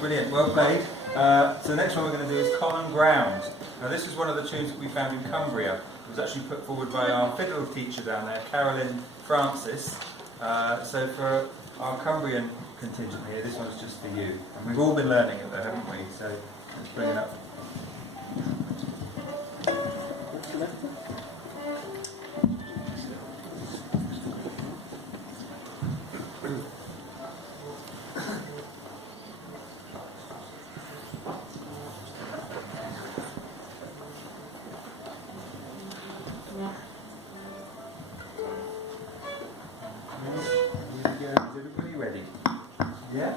Brilliant, well played. So the next one we're going to do is Common Ground. Now this was one of the tunes that we found in Cumbria. It was actually put forward by our fiddle teacher down there, Carolyn Francis. So for our Cumbrian contingent here, this one's just for you. And we've all been learning it though, haven't we? So let's bring it up. Is everybody ready? Yeah?